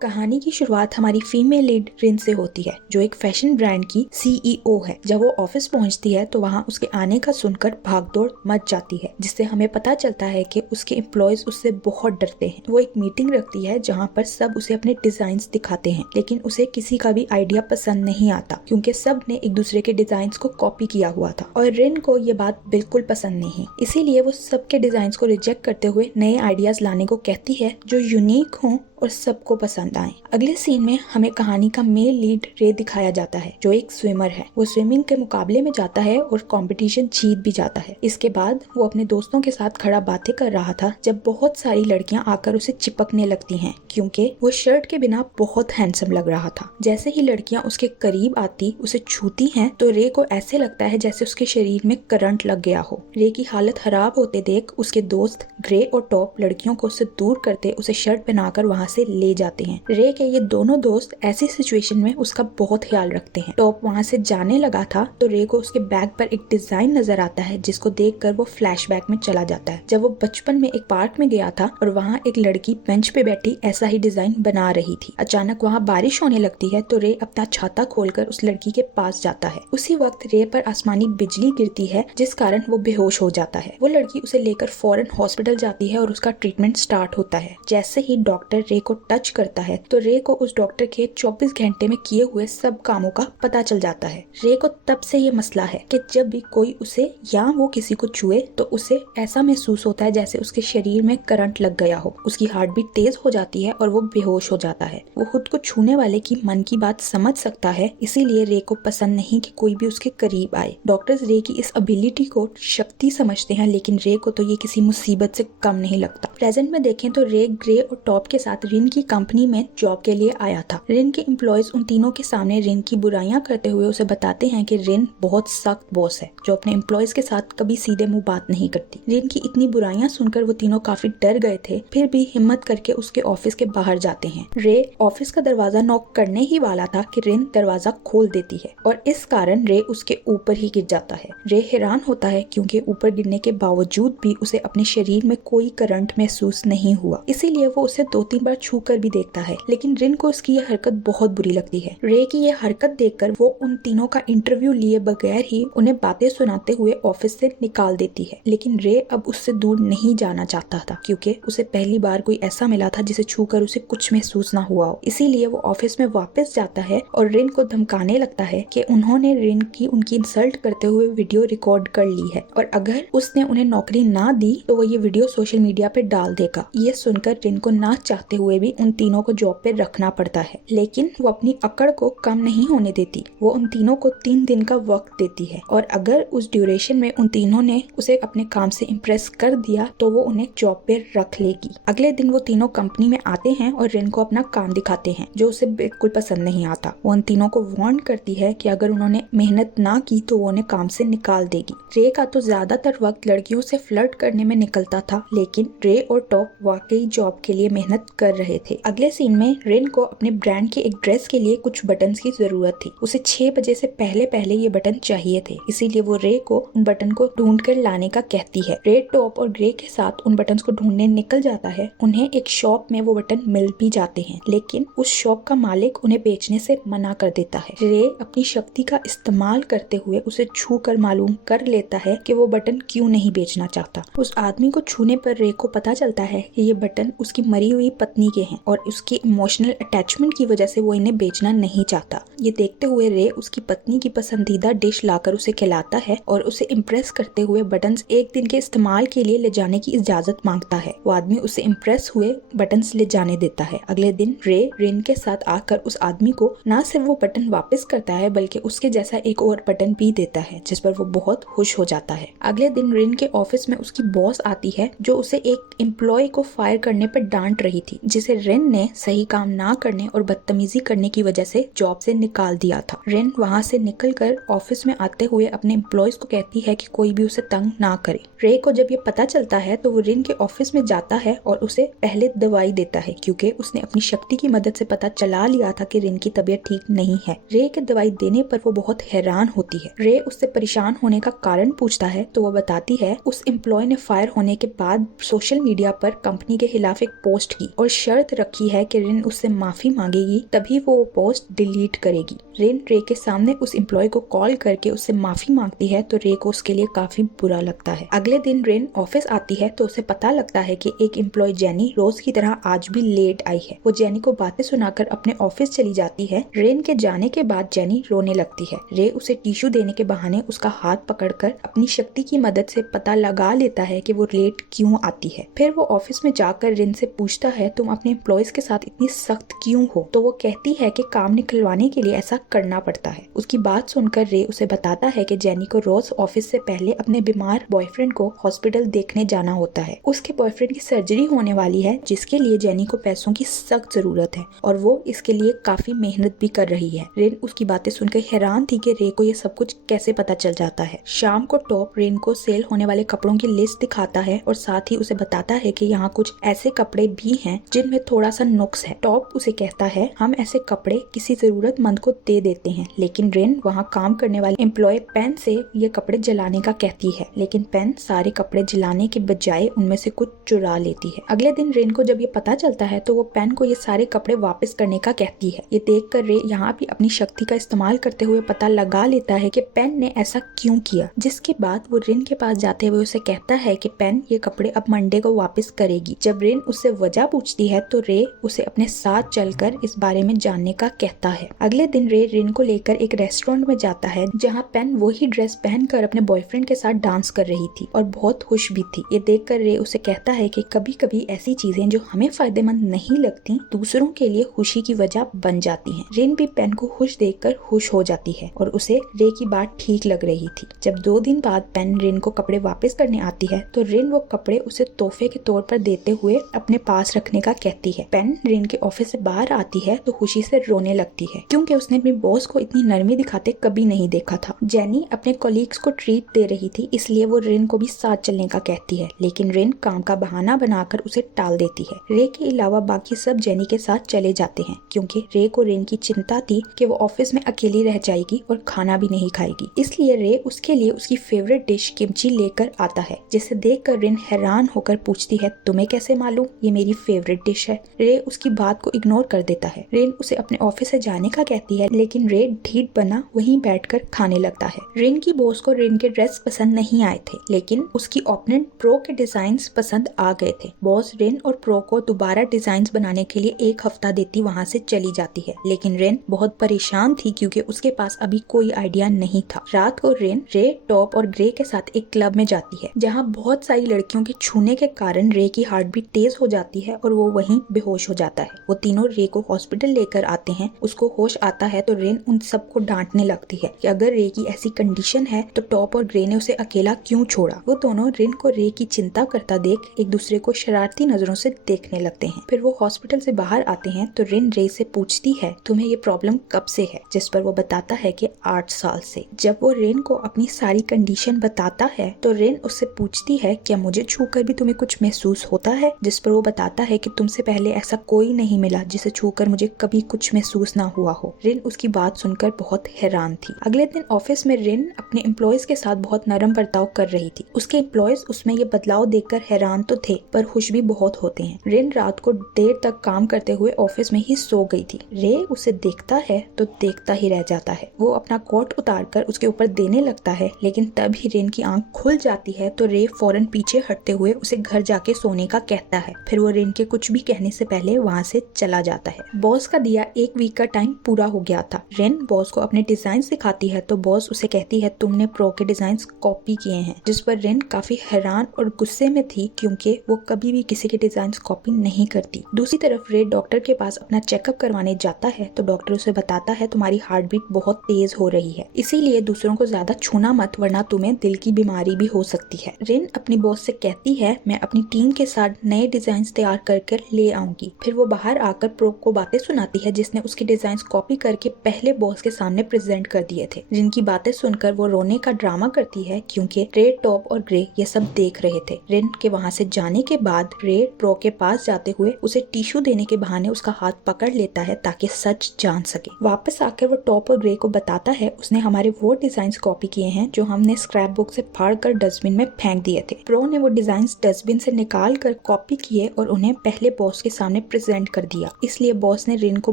कहानी की शुरुआत हमारी फीमेल लीड रिन से होती है, जो एक फैशन ब्रांड की सीईओ है। जब वो ऑफिस पहुंचती है तो वहां उसके आने का सुनकर भागदौड़ मच जाती है, जिससे हमें पता चलता है कि उसके एम्प्लॉयज उससे बहुत डरते हैं। वो एक मीटिंग रखती है जहां पर सब उसे अपने डिजाइन्स दिखाते हैं, लेकिन उसे किसी का भी आइडिया पसंद नहीं आता क्योंकि सब ने एक दूसरे के डिजाइन्स को कॉपी किया हुआ था और रिन को ये बात बिल्कुल पसंद नहीं। इसीलिए वो सबके डिजाइन्स को रिजेक्ट करते हुए नए आइडियाज लाने को कहती है जो यूनिक हों और सबको पसंद आए। अगले सीन में हमें कहानी का मेल लीड रे दिखाया जाता है, जो एक स्विमर है। वो स्विमिंग के मुकाबले में जाता है और कंपटीशन जीत भी जाता है। इसके बाद वो अपने दोस्तों के साथ खड़ा बातें कर रहा था जब बहुत सारी लड़कियां आकर उसे चिपकने लगती हैं, क्योंकि वो शर्ट के बिना बहुत हैंडसम लग रहा था। जैसे ही लड़कियां उसके करीब आती, उसे छूती हैं, तो रे को ऐसे लगता है जैसे उसके शरीर में करंट लग गया हो। रे की हालत खराब होते देख उसके दोस्त ग्रे और टॉप लड़कियों को उससे दूर करते उसे शर्ट पहनाकर वहाँ से ले जाते हैं। रे के ये दोनों दोस्त ऐसी सिचुएशन में उसका बहुत ख्याल रखते हैं। टॉप वहाँ से जाने लगा था तो रे को उसके बैग पर एक डिजाइन नजर आता है, जिसको देखकर वो फ्लैशबैक में चला जाता है जब वो बचपन में एक पार्क में गया था और वहाँ एक लड़की बेंच पे बैठी ऐसा ही डिजाइन बना रही थी। अचानक वहाँ बारिश होने लगती है तो रे अपना छाता खोलकर उस लड़की के पास जाता है। उसी वक्त रे पर आसमानी बिजली गिरती है, जिस कारण वो बेहोश हो जाता है। वो लड़की उसे लेकर फौरन हॉस्पिटल जाती है और उसका ट्रीटमेंट स्टार्ट होता है। जैसे ही डॉक्टर रे को टच करता है तो रे को उस डॉक्टर के 24 घंटे में किए हुए सब कामों का पता चल जाता है। रे को तब से ये मसला है कि जब भी कोई उसे या वो किसी को छुए तो उसे ऐसा महसूस होता है जैसे उसके शरीर में करंट लग गया हो। उसकी हार्ट बीट तेज हो जाती है और वो बेहोश हो जाता है। वो खुद को छूने वाले की मन की बात समझ सकता है, इसीलिए रे को पसंद नहीं कि कोई भी उसके करीब आए। डॉक्टर्स रे की इस एबिलिटी को शक्ति समझते हैं, लेकिन रे को तो ये किसी मुसीबत से कम नहीं लगता। प्रेजेंट में देखें तो रे ग्रे और टॉप के साथ रिन की कंपनी में जॉब के लिए आया था। रिन के एम्प्लॉयज उन तीनों के सामने रिन की बुराइयां करते हुए उसे बताते हैं कि रिन बहुत सख्त बॉस है, जो अपने एम्प्लॉयज के साथ कभी सीधे मुंह बात नहीं करती। रिन की इतनी बुराइयां सुनकर वो तीनों काफी डर गए थे, फिर भी हिम्मत करके उसके ऑफिस के बाहर जाते हैं। रे ऑफिस का दरवाजा नॉक करने ही वाला था कि रिन दरवाजा खोल देती है और इस कारण रे उसके ऊपर ही गिर जाता है। रे हैरान होता है क्योंकि ऊपर गिरने के बावजूद भी उसे अपने शरीर में कोई करंट महसूस नहीं हुआ, इसीलिए वो उसे 2-3 बार छू कर भी देखता है। लेकिन रिन को उसकी यह हरकत बहुत बुरी लगती है। रे की यह हरकत देखकर वो उन तीनों का इंटरव्यू लिए बगैर ही उन्हें बातें सुनाते हुए ऑफिस से निकाल देती है। लेकिन रे अब उससे दूर नहीं जाना चाहता था, क्योंकि उसे पहली बार कोई ऐसा मिला था जिसे छूकर उसे कुछ महसूस ना हुआ हो। इसीलिए वो ऑफिस में वापस जाता है और रिन को धमकाने लगता है कि उन्होंने रिन की उनकी इंसल्ट करते हुए वीडियो रिकॉर्ड कर ली है और अगर उसने उन्हें नौकरी ना दी तो वो ये वीडियो सोशल मीडिया पे डाल देगा। ये सुनकर रिन को ना चाहते हुए भी उन तीनों को जॉब पे रखना पड़ता है, लेकिन वो अपनी अकड़ को कम नहीं होने देती। वो उन तीनों को 3 दिन का वक्त देती है और अगर उस ड्यूरेशन में उन तीनों ने उसे अपने काम से इम्प्रेस कर दिया तो वो उन्हें जॉब पे रख लेगी। अगले दिन वो तीनों कंपनी में आते हैं और रिन को अपना काम दिखाते हैं, जो उसे बिल्कुल पसंद नहीं आता। वो उन तीनों को वार्न करती है कि अगर उन्होंने मेहनत ना की तो वो उन्हें काम से निकाल देगी। रे का तो ज्यादातर वक्त लड़कियों से फ्लर्ट करने में निकलता था, लेकिन रे और टॉप वाकई जॉब के लिए मेहनत कर रहे थे। अगले सीन में रिन को अपने ब्रांड की एक ड्रेस के लिए कुछ बटन्स की जरूरत थी। उसे 6 बजे से पहले पहले ये बटन चाहिए थे, इसीलिए वो रे को उन बटन को ढूंढ कर लाने का कहती है। रे टॉप और ग्रे के साथ उन बटन्स को ढूंढने निकल जाता है। उन्हें एक शॉप में वो बटन मिल भी जाते हैं, लेकिन उस शॉप का मालिक उन्हें बेचने से मना कर देता है। रे अपनी शक्ति का इस्तेमाल करते हुए उसे छू कर मालूम कर लेता है कि वो बटन क्यों नहीं बेचना चाहता। उस आदमी को छूने पर रे को पता चलता है कि ये बटन उसकी मरी हुई पत्नी के हैं और उसकी इमोशनल अटैचमेंट की वजह से वो इन्हें बेचना नहीं चाहता। ये देखते हुए रे उसकी पत्नी की पसंदीदा डिश लाकर उसे खिलाता है और उसे इम्प्रेस करते हुए बटन्स एक दिन के इस्तेमाल के लिए ले जाने की इजाजत मांगता है। वो आदमी उसे इम्प्रेस हुए बटन्स ले जाने देता है। अगले दिन रे रिन के साथ आकर उस आदमी को न सिर्फ वो बटन वापस करता है बल्कि उसके जैसा एक और बटन भी देता है, जिस पर वो बहुत खुश हो जाता है। अगले दिन रिन के ऑफिस में उसकी बॉस आती है, जो उसे एक एम्प्लॉय को फायर करने पर डांट रही थी, जिसे रिन ने सही काम ना करने और बदतमीजी करने की वजह से जॉब से निकाल दिया था। रिन वहाँ से निकलकर ऑफिस में आते हुए अपने एम्प्लॉयज को कहती है कि कोई भी उसे तंग ना करे। रे को जब ये पता चलता है तो वो रिन के ऑफिस में जाता है और उसे पहले दवाई देता है, क्योंकि उसने अपनी शक्ति की मदद से पता चला लिया था कि रिन की तबीयत ठीक नहीं है। रे के दवाई देने पर वो बहुत हैरान होती है। रे उससे परेशान होने का कारण पूछता है तो वो बताती है उस एम्प्लॉय ने फायर होने के बाद सोशल मीडिया पर कंपनी के खिलाफ एक पोस्ट की और शर्त रखी है कि रिन उससे माफी मांगेगी तभी वो पोस्ट डिलीट करेगी। रिन रे के सामने उस एम्प्लॉय को कॉल करके उससे माफी मांगती है तो रे को उसके लिए काफी बुरा लगता है। अगले दिन रिन ऑफिस आती है तो उसे पता लगता है कि एक एम्प्लॉय जेनी रोज की तरह आज भी लेट आई है। वो जेनी को बातें सुनाकर अपने ऑफिस चली जाती है। रिन के जाने के बाद जेनी रोने लगती है। रे उसे टिश्यू देने के बहाने उसका हाथ पकड़कर अपनी शक्ति की मदद से पता लगा लेता है कि वो लेट क्यों आती है। फिर वो ऑफिस में जाकर रिन से पूछता है तुम अपने एम्प्लॉयज के साथ इतनी सख्त क्यों हो। तो वो कहती है कि काम निकलवाने के लिए ऐसा करना पड़ता है। उसकी बात सुनकर रे उसे बताता है कि जेनी को रोज ऑफिस से पहले अपने बीमार बॉयफ्रेंड को हॉस्पिटल देखने जाना होता है। उसके बॉयफ्रेंड की सर्जरी होने वाली है जिसके लिए जेनी को पैसों की सख्त जरूरत है और वो इसके लिए काफी मेहनत भी कर रही है। रेन उसकी बातें सुनकर हैरान थी कि रे को ये सब कुछ कैसे पता चल जाता है। शाम को टॉप रेन को सेल होने वाले कपड़ों की लिस्ट दिखाता है और साथ ही उसे बताता है कि यहाँ कुछ ऐसे कपड़े भी हैं जिनमें थोड़ा सा नुक्स है। टॉप उसे कहता है हम ऐसे कपड़े किसी जरूरतमंद को दे देते हैं, लेकिन रेन वहाँ काम करने वाले एम्प्लॉय पेन से ये कपड़े जलाने का कहती है, लेकिन पेन सारे कपड़े जलाने के बजाय उनमें से कुछ चुरा लेती है। अगले दिन रेन को जब ये पता चलता है तो वो पेन को ये सारे कपड़े वापस करने का कहती है। ये देखकर रे यहाँ भी अपनी शक्ति का इस्तेमाल करते हुए पता लगा लेता है कि पेन ने ऐसा क्यों किया, जिसके बाद वो रिन के पास जाते हुए उसे कहता है कि पेन ये कपड़े अब मंडे को वापस करेगी। जब रिन उससे वजह पूछती है तो रे उसे अपने साथ चलकर इस बारे में जानने का कहता है। अगले दिन रे रिन को लेकर एक रेस्टोरेंट में जाता है जहाँ पेन वही ड्रेस पहनकर अपने बॉयफ्रेंड के साथ डांस कर रही थी और बहुत खुश भी थी। ये देखकर रे उसे कहता है कि कभी कभी ऐसी चीजें जो हमें फायदेमंद नहीं लगती दूसरों के लिए खुशी की वजह बन जाती हैं। रिन भी पेन को खुश देखकर खुश हो जाती है और उसे रे की बात ठीक लग रही थी। जब 2 दिन बाद पेन रिन को कपड़े वापस करने आती है तो रिन वो कपड़े उसे तोहफे के तौर पर देते हुए अपने पास रखने का कहती है। पेन रिन के ऑफिस से बाहर आती है तो खुशी से रोने लगती है क्योंकि उसने अपने बॉस को इतनी नरमी दिखाते कभी नहीं देखा था। जेनी अपने कलीग्स को ट्रीट दे रही थी इसलिए वो रिन को भी साथ चलने का कहती है, लेकिन रिन काम का बहाना बनाकर उसे टाल देती है। रे के अलावा बाकी सब जेनी के साथ चले जाते हैं क्योंकि रे को रिन की चिंता थी कि वो ऑफिस में अकेली रह जाएगी और खाना भी नहीं खाएगी। इसलिए रे उसके लिए उसकी फेवरेट डिश किमची लेकर आता है, जिसे देखकर रिन हैरान होकर पूछती है तुम्हें कैसे मालूम ये मेरी फेवरेट डिश है। रे उसकी बात को इग्नोर कर देता है। रिन उसे अपने ऑफिस से जाने का कहती है, लेकिन रे ढीठ बना वहीं बैठकर खाने लगता है। रिन की बॉस को रिन के ड्रेस पसंद नहीं आए थे, लेकिन उसकी ओपोनेंट प्रो के डिजाइन्स पसंद आ गए थे। बॉस रिन और प्रो को दोबारा डिजाइन्स बनाने के लिए 1 हफ्ता देती वहाँ से चली जाती है, लेकिन रिन बहुत परेशान थी क्योंकि उसके पास अभी कोई आइडिया नहीं था। रात को रिन रे, टॉप और ग्रे के साथ एक क्लब में जाती है जहाँ बहुत सारी लड़कियों के छूने के कारण रे की हार्ट बीट तेज हो जाती है और वो वहीं बेहोश हो जाता है। वो तीनों रे को हॉस्पिटल लेकर आते हैं। उसको होश आता है तो रिन उन सबको डांटने लगती है कि अगर रे की ऐसी कंडीशन है तो टॉप और ग्रे ने उसे अकेला क्यों छोड़ा। वो दोनों रिन को रे की चिंता करता देख एक दूसरे को शरारती नजरों से देखने लगते हैं। फिर वो हॉस्पिटल से बाहर आते हैं तो रिन रे से पूछती है तुम्हें ये प्रॉब्लम कब से है, जिस पर वो बताता है कि 8 साल से। जब वो रिन को अपनी सारी कंडीशन बताता है तो रिन उससे पूछती है क्या मुझे छूकर भी तुम्हें कुछ महसूस होता है, जिस पर वो बताता है कि तुमसे पहले ऐसा कोई नहीं मिला जिसे छूकर मुझे कभी कुछ महसूस ना हुआ हो। रिन उसकी बात सुनकर बहुत हैरान थी। अगले दिन ऑफिस में रिन अपने एम्प्लॉयज के साथ बहुत नरम बर्ताव कर रही थी। उसके एम्प्लॉयज उसमें ये बदलाव देखकर हैरान तो थे पर खुश भी बहुत होते हैं। रिन रात को देर तक काम करते हुए ऑफिस में ही सो गई थी। रे उसे देखता है तो देखता ही रह जाता है। वो अपना कोट उतारकर उसके ऊपर देने लगता है, लेकिन तभी रिन की आंख खुल जाती है तो रे फौरन पीछे हटते हुए उसे घर जाके सोने का कहता है। फिर वो रिन के कुछ भी कहने से पहले वहाँ से चला जाता है। बॉस का दिया 1 वीक का टाइम पूरा हो गया था। रिन बॉस को अपने डिजाइन दिखाती है तो बॉस उसे कहती है तुमने प्रो के डिजाइन कॉपी किए हैं, जिस पर रिन काफी हैरान और गुस्से में थी क्योंकि वो कभी भी किसी के डिजाइन कॉपी नहीं करती। दूसरी तरफ रे डॉक्टर के पास अपना चेकअप करवाने जाता है तो डॉक्टर उसे बताता है तुम्हारी हार्ट बीट बहुत तेज हो रही है, इसीलिए दूसरों को ज्यादा छूना मत वरना तुम्हें दिल की बीमारी भी हो सकती है। रिन अपनी बॉस से कहती है मैं अपनी टीम के साथ नए डिजाइन तैयार कर ले आऊंगी। फिर वो बाहर आकर प्रो को बातें सुनाती है जिसने उसके डिजाइन कॉपी करके पहले बॉस के सामने प्रेजेंट कर दिए थे। रिन की बातें सुनकर वो रोने का ड्रामा करती है क्योंकि रे, टॉप और ग्रे ये सब देख रहे थे। रिन के वहाँ से जाने के बाद रे प्रो के पास जाते हुए उसे टिश्यू देने के बहाने उसका हाथ पकड़ लेता है ताकि सच जान सके। वापस आकर वो टॉप और ग्रे को बताता है उसने हमारे वो डिजाइन कॉपी किए हैं जो हमने स्क्रैप बुक से फाड़ कर डस्टबिन में फेंक दिए थे। प्रो ने वो डिजाइन डस्टबिन से निकाल कर कॉपी किए और उन्हें पहले पहले बॉस के सामने प्रेजेंट कर दिया, इसलिए बॉस ने रिन को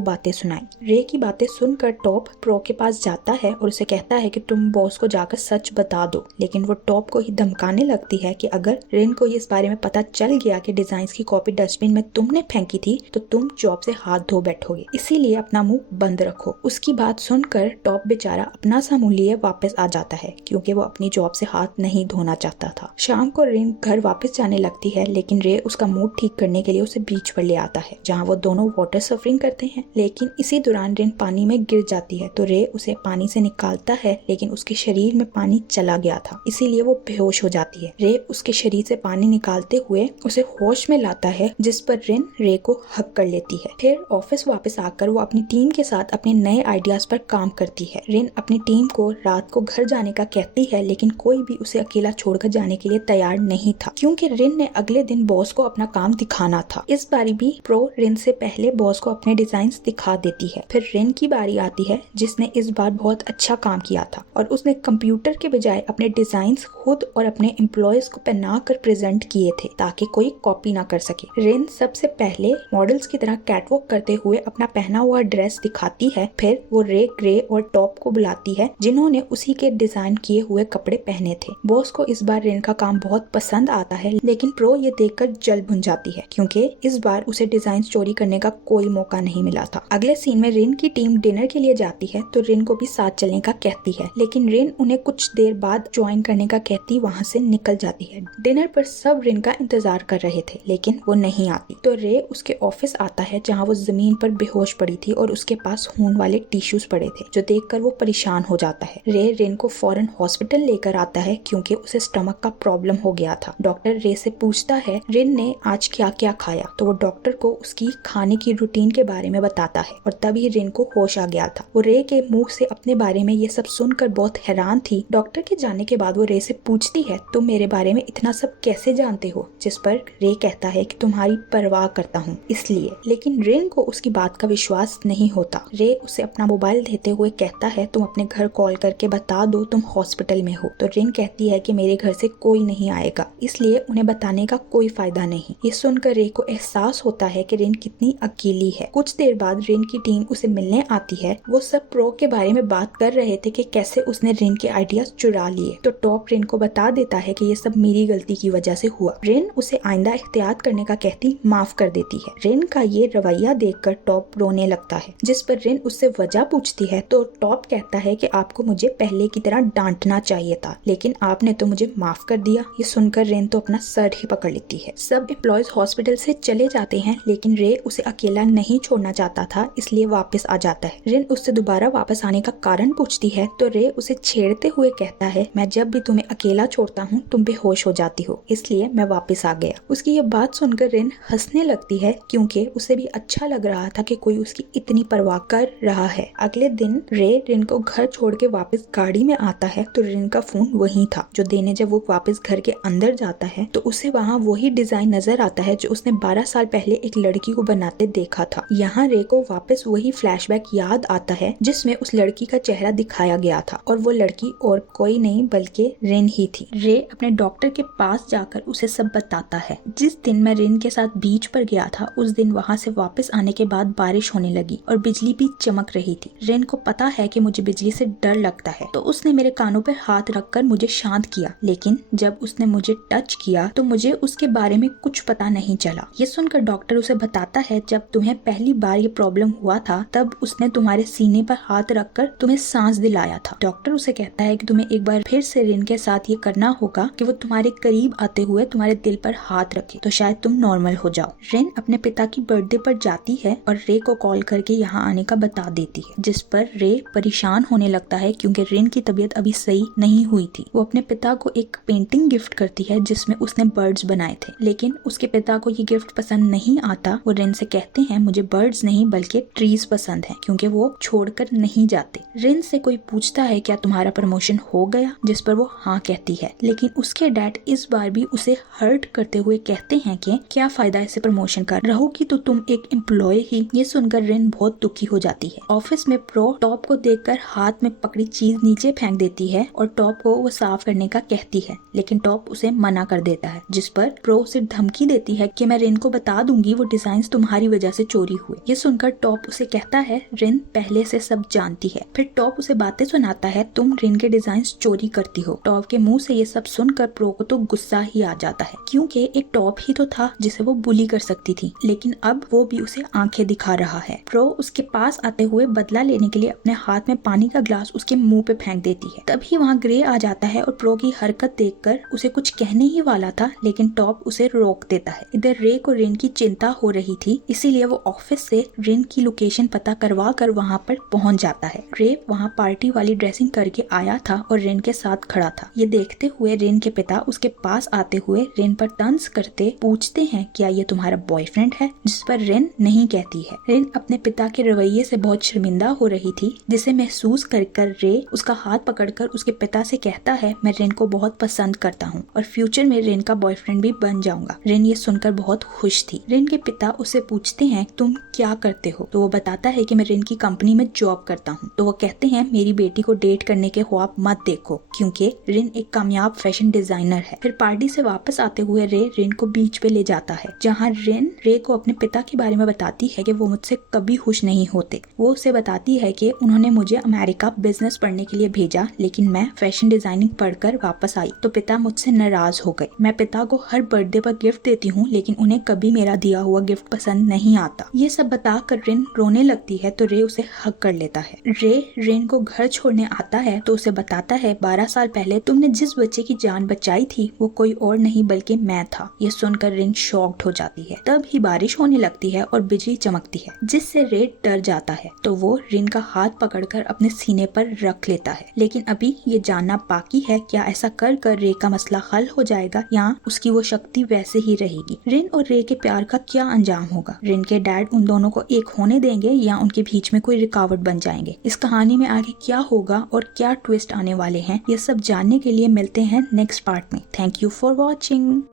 बातें सुनाई। रे की बातें सुनकर टॉप प्रो के पास जाता है और उसे कहता है कि तुम बॉस को जाकर सच बता दो, लेकिन वो टॉप को ही धमकाने लगती है कि अगर रिन को इस बारे में पता चल गया कि डिजाइन की कॉपी डस्टबिन में तुमने फेंकी थी तो तुम जॉब से हाथ धो बैठोगे, इसीलिए अपना मुंह बंद रखो। उसकी बात सुनकर टॉप बेचारा अपना सा मुंह लिए वापस आ जाता है क्योंकि वो अपनी जॉब से हाथ नहीं धोना चाहता था। शाम को रिन घर वापस जाने लगती है, लेकिन रे उसका मूड ठीक करने के लिए उसे बीच पर ले आता है जहाँ वो दोनों वाटर सफरिंग करते हैं। लेकिन इसी दौरान रिन पानी में गिर जाती है तो रे उसे पानी से निकालता है, लेकिन उसके शरीर में पानी चला गया था, इसीलिए वो बेहोश हो जाती है। रे उसके शरीर से पानी निकालते हुए उसे होश में लाता है, जिस पर रिन रे को हक कर लेती है। फिर ऑफिस वापस आकर वो अपनी टीम के साथ अपने नए आइडियाज पर काम करती है। रिन अपनी टीम को रात को घर जाने का कहती है, लेकिन कोई भी उसे अकेला छोड़कर जाने के लिए तैयार नहीं था क्योंकि रिन ने अगले दिन बॉस को अपना काम दिखाना था। इस बारी भी प्रो रिन से पहले बॉस को अपने डिजाइन्स दिखा देती है। फिर रिन की बारी आती है जिसने इस बार बहुत अच्छा काम किया था और उसने कंप्यूटर के बजाय अपने डिजाइन्स खुद और अपने एम्प्लॉयज को पहना कर प्रेजेंट किए थे ताकि कोई कॉपी ना कर सके। रिन सबसे पहले मॉडल्स की तरह कैटवॉक करते हुए अपना पहना हुआ ड्रेस दिखाती है। फिर वो रे, ग्रे और टॉप को बुलाती है जिन्होंने उसी के डिजाइन किए हुए कपड़े पहने थे। बॉस को इस बार रिन का काम बहुत पसंद आता है, लेकिन प्रो ये देखकर जल भुन जाती है क्योंकि इस बार उसे डिजाइन चोरी करने का कोई मौका नहीं मिला था। अगले सीन में रिन की टीम डिनर के लिए जाती है तो रिन को भी साथ चलने का कहती है, लेकिन रिन उन्हें कुछ देर बाद ज्वाइन करने का कहती वहाँ से निकल जाती है। डिनर पर सब रिन का इंतजार कर रहे थे, लेकिन वो नहीं आती तो रे उसके ऑफिस आता है जहाँ वो जमीन पर बेहोश पड़ी थी और उसके पास खून वाले टिश्यूज पड़े थे, जो देखकर वो परेशान हो जाता है। रे रिन को फौरन हॉस्पिटल लेकर आता है क्योंकि उसे स्टमक का प्रॉब्लम हो गया था। डॉक्टर रे से पूछता है रिन ने आज क्या क्या खाया, तो वो डॉक्टर को उसकी खाने की रूटीन के बारे में बताता है और तभी रिन को होश आ गया था। वो रे के मुंह से अपने बारे में ये सब सुनकर बहुत हैरान थी। डॉक्टर के जाने के बाद वो रे से पूछती है तुम मेरे बारे में इतना सब कैसे जानते हो, जिस पर रे कहता है कि तुम्हारी परवाह करता हूँ इसलिए। लेकिन रिन को उसकी बात का विश्वास नहीं होता। रे उसे अपना मोबाइल देते हुए कहता है तुम अपने घर कॉल करके बता दो तुम हॉस्पिटल में हो, तो रिन कहती है कि मेरे घर से कोई नहीं आएगा, इसलिए उन्हें बताने का कोई फायदा नहीं। ये सुनकर रे को एहसास होता है कि रिन कितनी अकेली है। कुछ देर बाद रिन की टीम उसे मिलने आती है। वो सब प्रो के बारे में बात कर रहे थे कि कैसे उसने रिन के आइडियाज चुरा लिए, तो टॉप रिन को बता देता है कि ये सब मेरी गलती की वजह से हुआ। रिन उसे आइंदा एहतियात करने का कहती माफ कर देती है। रिन का ये रवैया देखकर टॉप रोने लगता है, जिस पर रिन उससे वजह पूछती है तो टॉप कहता है कि आपको मुझे पहले की तरह डांटना चाहिए था, लेकिन आपने तो मुझे माफ कर दिया। ये सुनकर रिन तो अपना सर ही पकड़ लेती है। सब एम्प्लॉयज हॉस्पिटल से चले जाते हैं, लेकिन रे उसे अकेला नहीं छोड़ना चाहता था, इसलिए वापस आ जाता है। रिन उससे दोबारा वापस आने का कारण पूछती है तो रे उसे छेड़ते हुए कहता है मैं जब भी तुम्हें अकेला छोड़ता हूँ तुम बेहोश हो जाती हो, इसलिए मैं वापस आ गया। उसकी ये बात सुनकर रिन हंसने लगती है क्योंकि उसे भी अच्छा लग रहा था कि कोई उसकी इतनी परवाह कर रहा है। अगले दिन रे रिन को घर छोड़ के वापस गाड़ी में आता है तो रिन का फोन वही था जो देने जब वो वापस घर के अंदर जाता है तो उसे वहाँ वही डिजाइन नजर आता है जो उसने 12 साल पहले एक लड़की को बनाते देखा था। यहाँ रे को वापस वही फ्लैशबैक याद आता है जिसमें उस लड़की का चेहरा दिखाया गया था और वो लड़की और कोई नहीं बल्कि रिन ही थी। रे अपने डॉक्टर के पास जाकर उसे सब बताता है। जिस दिन मैं रिन के साथ बीच पर गया था उस दिन वहाँ से वापस आने के बाद बारिश होने लगी और बिजली भी चमक रही थी। रिन को पता है कि मुझे बिजली से डर लगता है, तो उसने मेरे कानों पर हाथ रखकर मुझे शांत किया, लेकिन जब उसने मुझे टच किया तो मुझे उसके बारे में कुछ पता नहीं चला। ये सुनकर डॉक्टर उसे बताता है जब तुम्हें पहली बार ये प्रॉब्लम हुआ था तब उसने तुम्हारे सीने पर हाथ रखकर तुम्हें सांस दिलाया था। डॉक्टर उसे कहता है कि तुम्हें एक बार फिर से रिन के साथ ये करना होगा कि वो तुम्हारे करीब आते हुए तुम्हारे दिल पर हाथ रखे तो शायद तुम नॉर्मल हो जाओ। रिन अपने पिता की बर्थडे पर जाती है और रे को कॉल करके यहाँ आने का बता देती है, जिस पर रे परेशान होने लगता है क्योंकि रिन की तबीयत अभी सही नहीं हुई थी। वो अपने पिता को एक पेंटिंग गिफ्ट करती है जिसमें उसने बर्ड्स बनाए थे, लेकिन उसके पिता को ये गिफ्ट पसंद नहीं आता। वो रिन से कहते हैं मुझे बर्ड्स नहीं बल्कि ट्रीज पसंद है क्योंकि वो छोड़कर नहीं जाते। रिन से कोई पूछता है क्या तुम्हारा प्रमोशन हो गया, जिस पर वो हाँ कहती है, लेकिन उसके डैड इस बार भी उसे हर्ट करते हुए कहते हैं कि क्या फायदा ऐसे प्रमोशन कर, रहोगी तो तुम एक एम्प्लॉय ही। ये सुनकर रिन बहुत दुखी हो जाती है। ऑफिस में प्रो टॉप को देखकर हाथ में पकड़ी चीज नीचे फेंक देती है और टॉप को वो साफ करने का कहती है, लेकिन टॉप उसे मना कर देता है, जिस पर प्रो उसे धमकी देती है कि मैं रिन को बता दूंगी वो डिजाइन तुम्हारी वजह से चोरी हुए। ये सुनकर टॉप उसे कहता है रिन पहले से सब जानती है। फिर टॉप उसे बातें सुनाता है, तुम रिन के डिजाइन चोरी करती हो। टॉप के मुंह से ये सब सुनकर प्रो को तो गुस्सा ही आ जाता है, क्योंकि एक टॉप ही तो था जिसे वो बुली कर सकती थी, लेकिन अब वो भी उसे आंखें दिखा रहा है। प्रो उसके पास आते हुए बदला लेने के लिए अपने हाथ में पानी का ग्लास उसके मुंह पे फेंक देती है। तभी वहाँ ग्रे आ जाता है और प्रो की हरकत देखकर उसे कुछ कहने ही वाला था, लेकिन टॉप उसे रोक देता है। इधर रे को रिन की चिंता हो रही थी, इसीलिए वो ऑफिस से रिन की लोकेशन पता करवा कर वहाँ पर पहुँच जाता है। रे वहाँ पार्टी वाली ड्रेसिंग करके आया था और रिन के साथ खड़ा था। ये देखते हुए रिन के पिता उसके पास आते हुए रिन पर तंज करते पूछते हैं, क्या ये तुम्हारा बॉयफ्रेंड है? जिस पर रिन नहीं कहती है। रिन अपने पिता के रवैये से बहुत शर्मिंदा हो रही थी, जिसे महसूस कर रे उसका हाथ पकड़कर उसके पिता से कहता है, मैं रिन को बहुत पसंद करता हूँ और फ्यूचर में रिन का बॉयफ्रेंड भी बन जाऊंगा। रिन ये सुनकर बहुत खुश थी। रिन के पिता उससे पूछते हैं, तुम क्या करते हो? तो वो बताता है कि मैं रिन की कंपनी में जॉब करता हूँ। तो वो कहते हैं, मेरी बेटी को डेट करने के ख्वाब मत देखो, क्योंकि रिन एक कामयाब फैशन डिजाइनर है। फिर पार्टी से वापस आते हुए रे रिन को बीच पे ले जाता है, जहाँ रिन रे को अपने पिता के बारे में बताती है कि वो मुझसे कभी खुश नहीं होते। वो उसे बताती है कि उन्होंने मुझे अमेरिका बिजनेस पढ़ने के लिए भेजा, लेकिन मैं फैशन डिजाइनिंग पढ़कर वापस आई तो पिता मुझसे नाराज हो गए। मैं पिता को हर बर्थडे पर गिफ्ट देती हूँ, लेकिन उन्हें कभी मेरा दिया हुआ गिफ्ट पसंद नहीं आता। ये सब बताकर रिन रोने लगती है तो रे उसे हग कर लेता है। रे रिन को घर छोड़ने आता है तो उसे बताता है, 12 साल पहले तुमने जिस बच्चे की जान बचाई थी वो कोई और नहीं बल्कि मैं था। ये सुनकर रिन शॉक्ड हो जाती है। तब ही बारिश होने लगती है और बिजली चमकती है, जिससे रे डर जाता है। तो वो रिन का हाथ पकड़कर अपने सीने पर रख लेता है। लेकिन अभी ये जानना बाकी है, क्या ऐसा कर कर रे का मसला हल हो जाएगा या उसकी वो शक्ति वैसे ही रहेगी? रिन और रे के प्यार का क्या अंजाम होगा? रिन के डैड उन दोनों को एक होने देंगे या उनके बीच में कोई रुकावट बन जाएंगे? इस कहानी में आगे क्या होगा और क्या ट्विस्ट आने वाले हैं, ये सब जानने के लिए मिलते हैं नेक्स्ट पार्ट में। Thank you for watching.